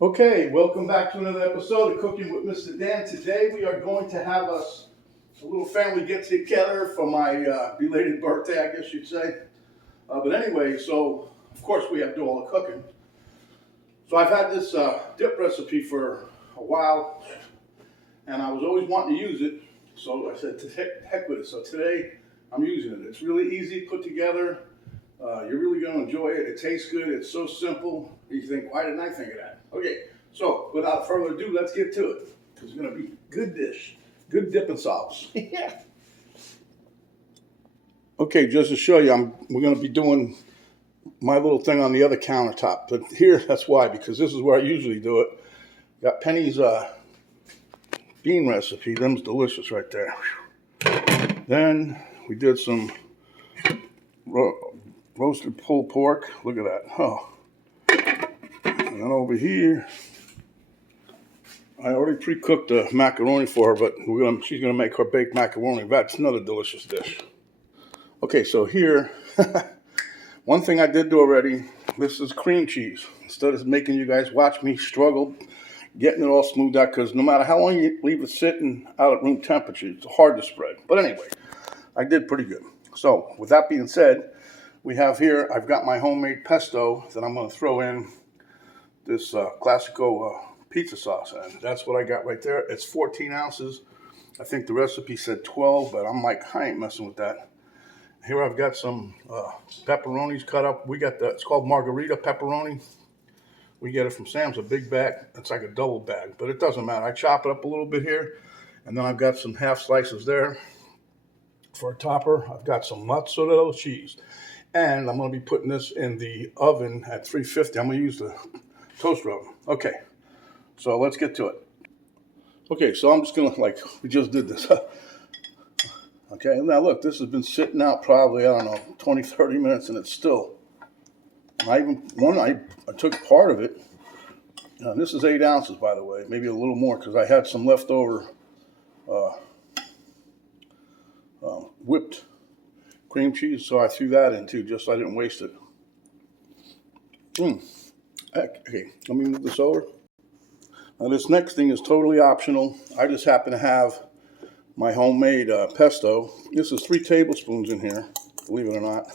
Okay, welcome back to another episode of Cooking with Mr. Dan. Today we are going to have us a little family get together for my belated birthday, I guess you'd say. But anyway, so of course we have to do all the cooking. So I've had this dip recipe for a while, and I was always wanting to use it. So I said, to heck with it. So today I'm using it. It's really easy to put together. You're really going to enjoy it. It tastes good. It's so simple. You think, why didn't I think of that? Okay, so without further ado, let's get to it. It's going to be a good dish. Good dipping sauce. Yeah. Okay, just to show you, we're going to be doing my little thing on the other countertop. But here, that's why, because this is where I usually do it. Got Penny's bean recipe. Them's delicious right there. Then we did some roasted pulled pork. Look at that. Oh. And then over here, I already pre-cooked the macaroni for her, but she's gonna make her baked macaroni. That's another delicious dish. Okay, so here, one thing I did do already, this is cream cheese. Instead of making you guys watch me struggle getting it all smoothed out, because no matter how long you leave it sitting out at room temperature, it's hard to spread. But anyway, I did pretty good. So with that being said, we have here, I've got my homemade pesto that I'm gonna throw in this classico pizza sauce, and that's what I got right there. It's 14 ounces. I think the recipe said 12, but I'm like, I ain't messing with that. Here I've got some pepperonis cut up. It's called margarita pepperoni. We get it from Sam's, a big bag. It's like a double bag, but it doesn't matter. I chop it up a little bit here, and then I've got some half slices there for a topper. I've got some mozzarella cheese, and I'm going to be putting this in the oven at 350. I'm going to use the toaster oven. Okay, so let's get to it. Okay, so I'm just gonna, we just did this. Okay, now look, this has been sitting out probably, I don't know, 20, 30 minutes, and it's still, I took part of it. This is 8 ounces, by the way, maybe a little more, because I had some leftover whipped cream cheese, so I threw that in too, just so I didn't waste it. Okay, let me move this over. Now this next thing is totally optional. I just happen to have my homemade pesto. This is 3 tablespoons in here, believe it or not.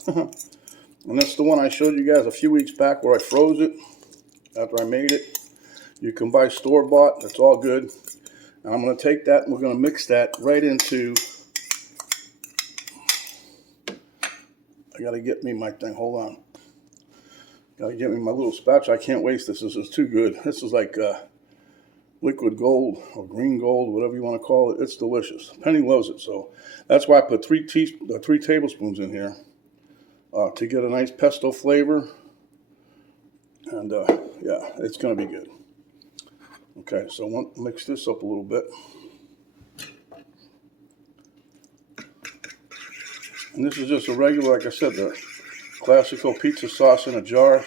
And that's the one I showed you guys a few weeks back where I froze it after I made it. You can buy store-bought, that's all good. And I'm going to take that and we're going to mix that right into, I got to get me my thing, hold on. Got to get me my little spatula. I can't waste this. This is too good. This is like liquid gold or green gold, whatever you want to call it. It's delicious. Penny loves it, so that's why I put 3 tablespoons in here to get a nice pesto flavor. And yeah, it's going to be good. Okay, so mix this up a little bit. And this is just a regular, like I said, the classical pizza sauce in a jar.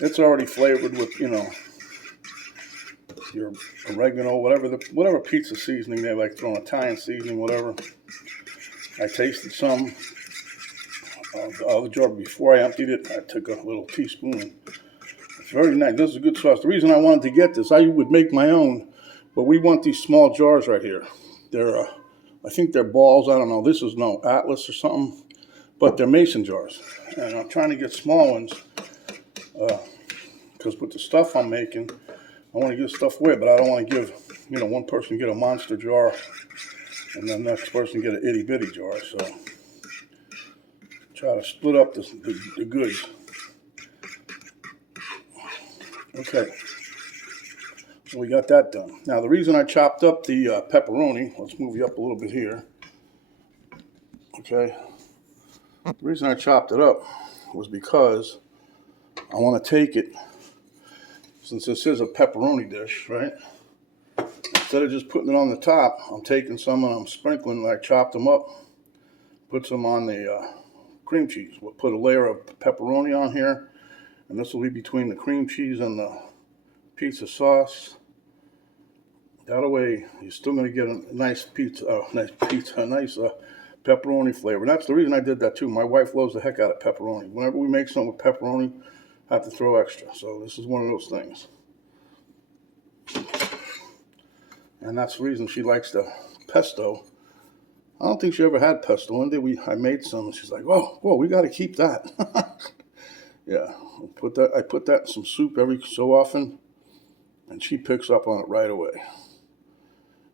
It's already flavored with, you know, your oregano, whatever pizza seasoning they like, throwing Italian seasoning, whatever. I tasted some of the other jar before I emptied it. I took a little teaspoon. It's very nice. This is a good sauce. The reason I wanted to get this, I would make my own, but we want these small jars right here. They're, I think they're balls. I don't know. This is no Atlas or something, but they're mason jars. And I'm trying to get small ones because with the stuff I'm making, I want to give stuff away, but I don't want to give, you know, one person get a monster jar and then the next person get an itty bitty jar. So try to split up the goods. Okay, so we got that done. Now the reason I chopped up the pepperoni, let's move you up a little bit here. Okay, the reason I chopped it up was because I want to take it, since this is a pepperoni dish, right? Instead of just putting it on the top, I'm taking some and I'm sprinkling, I chopped them up, put some on the cream cheese. We'll put a layer of pepperoni on here, and this will be between the cream cheese and the pizza sauce. That way, you're still going to get a nice pepperoni flavor. And that's the reason I did that too. My wife loves the heck out of pepperoni. Whenever we make something with pepperoni, I have to throw extra. So this is one of those things. and that's the reason she likes the pesto. I don't think she ever had pesto. One day I made some, and she's like, "Whoa, whoa, we got to keep that." Yeah, I put that in some soup every so often, and she picks up on it right away.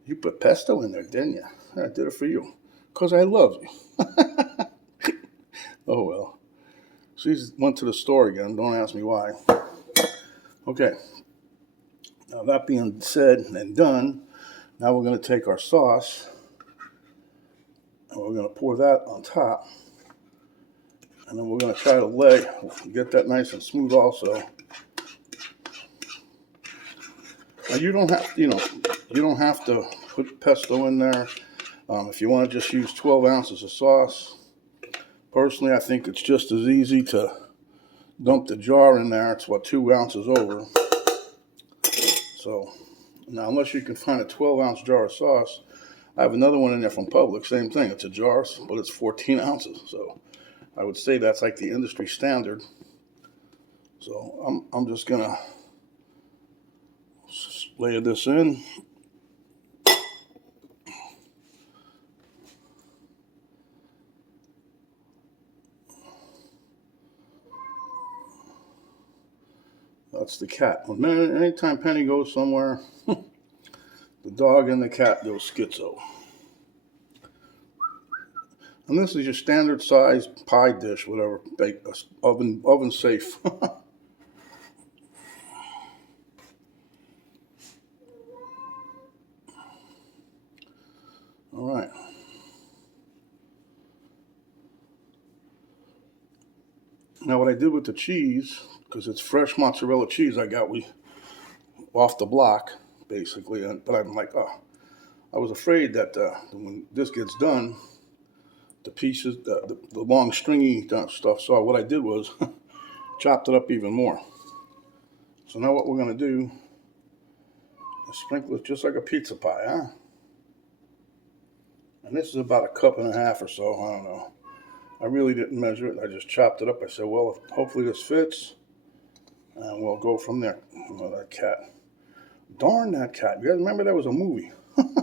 You put pesto in there, didn't you? I did it for you, 'cause I love you. Oh well. She's went to the store again. Don't ask me why. Okay. Now that being said and done, now we're going to take our sauce and we're going to pour that on top. And then we're going to try to get that nice and smooth also. Now you don't have, you don't have to put pesto in there. If you want to just use 12 ounces of sauce, personally, I think it's just as easy to dump the jar in there. It's 2 ounces over. So now, unless you can find a 12-ounce jar of sauce, I have another one in there from Publix. Same thing. It's a jar, but it's 14 ounces. So I would say that's like the industry standard. So I'm just gonna layer this in. That's the cat. Anytime Penny goes somewhere, the dog and the cat go schizo. And this is your standard size pie dish, whatever, oven safe. All right. Now what I did with the cheese, because it's fresh mozzarella cheese I got off the block, basically, but I'm like, I was afraid that when this gets done, the pieces, the long stringy stuff, so what I did was chopped it up even more. So now what we're going to do is sprinkle it just like a pizza pie, huh? And this is about 1.5 cups or so, I don't know. I really didn't measure it, I just chopped it up. I said, well, hopefully this fits, and we'll go from there. Oh, that cat. Darn that cat. You guys remember that was a movie? I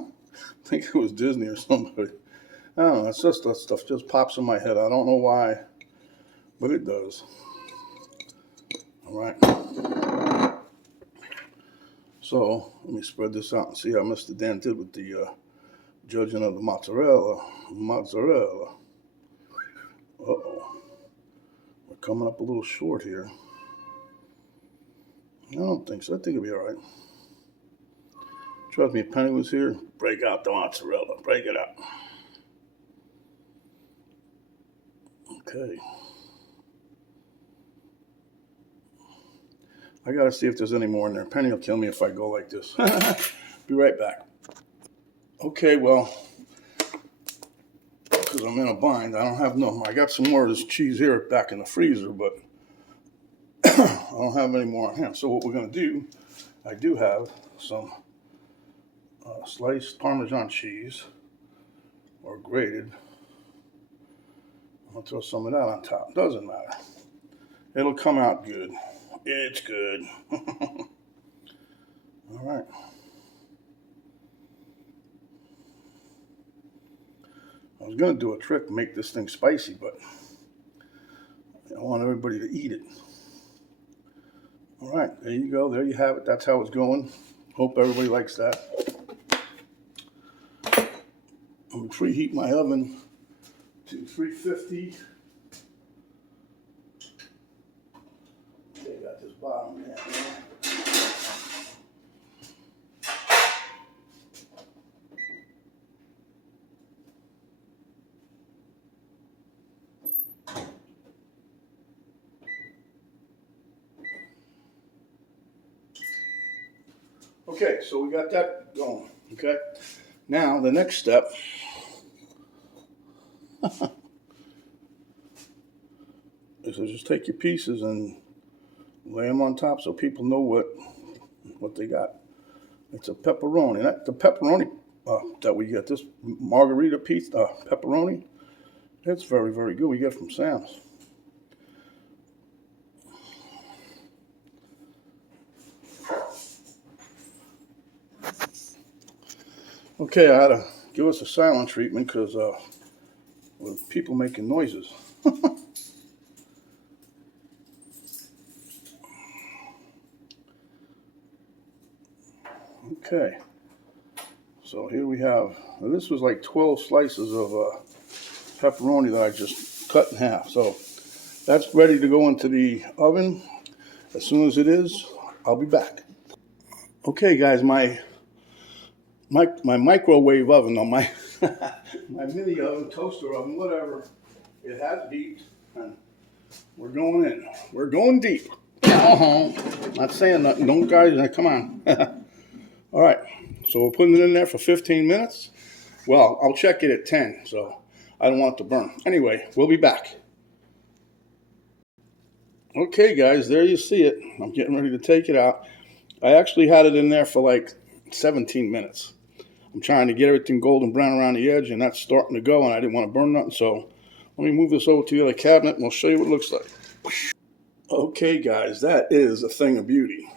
think it was Disney or somebody. I don't know, it's just that stuff just pops in my head. I don't know why, but it does. All right. So let me spread this out and see how Mr. Dan did with the judging of the mozzarella. Uh-oh. We're coming up a little short here. I don't think so. I think it'll be all right. Trust me, if Penny was here, break out the mozzarella. Break it out. Okay. I gotta see if there's any more in there. Penny will kill me if I go like this. Be right back. Okay, well, because I'm in a bind, I don't have I got some more of this cheese here back in the freezer, but I don't have any more on hand. So what we're gonna do, I do have some sliced Parmesan cheese, or grated. I'll throw some of that on top. Doesn't matter. It'll come out good. It's good. All right. I was going to do a trick to make this thing spicy, but I want everybody to eat it. All right, there you go. There you have it. That's how it's going. Hope everybody likes that. I'm going to preheat my oven to 350. Okay, got this bottom there. Okay, so we got that going. Okay, now the next step is to just take your pieces and lay them on top so people know what they got. It's a pepperoni. The pepperoni that we get, this margarita pizza pepperoni, it's very, very good. We get from Sam's. Okay, I had to give us a silent treatment because with people making noises. Okay, so here we have, this was like 12 slices of pepperoni that I just cut in half. So that's ready to go into the oven. As soon as it is, I'll be back. Okay, guys, my microwave oven, or my my mini oven, toaster oven, whatever, it has beeped, and we're going in. We're going deep. Not saying nothing. Don't guys, come on. All right, so we're putting it in there for 15 minutes. Well, I'll check it at 10, so I don't want it to burn. Anyway, we'll be back. Okay, guys, there you see it. I'm getting ready to take it out. I actually had it in there for like 17 minutes. I'm trying to get everything golden brown around the edge, and that's starting to go, and I didn't want to burn nothing, so let me move this over to the other cabinet, and we'll show you what it looks like. Okay, guys, that is a thing of beauty.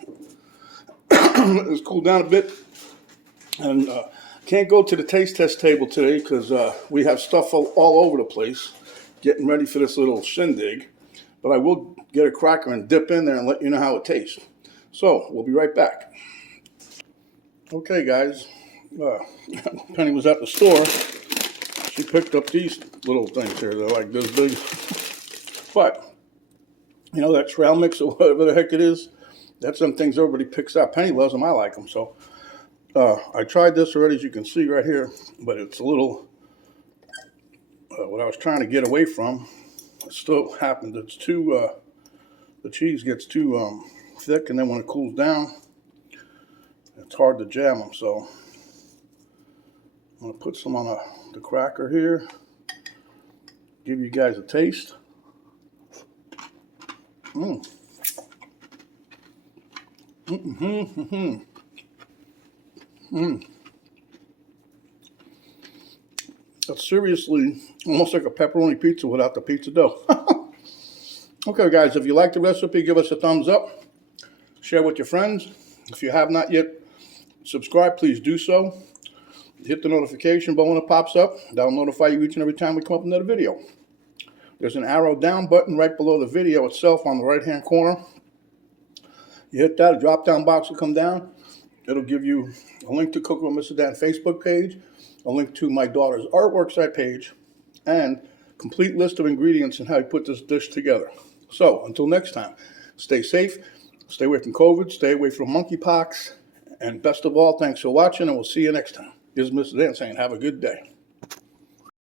It's cooled down a bit, and can't go to the taste test table today because we have stuff all over the place getting ready for this little shindig, but I will get a cracker and dip in there and let you know how it tastes. So, we'll be right back. Okay, guys, Penny was at the store. She picked up these little things here. They're like this big. But, you know, that trail mix or whatever the heck it is, that's some things everybody picks up. Penny loves them. I like them. So, I tried this already, as you can see right here. But it's a little, what I was trying to get away from. It still happens. It's too, the cheese gets too thick. And then when it cools down, it's hard to jam them. So, I'm going to put some on the cracker here. Give you guys a taste. Mmm. That's seriously almost like a pepperoni pizza without the pizza dough. Okay, guys, if you like the recipe, give us a thumbs up. Share with your friends. If you have not yet subscribed, please do so. Hit the notification bell when it pops up. That'll notify you each and every time we come up with another video. There's an arrow down button right below the video itself on the right-hand corner. You hit that, a drop-down box will come down. It'll give you a link to Cook with Mr. Dan Facebook page, a link to my daughter's artwork site page, and a complete list of ingredients and how you put this dish together. So, until next time, stay safe, stay away from COVID, stay away from monkeypox, and best of all, thanks for watching, and we'll see you next time. This is Mr. Dan saying have a good day.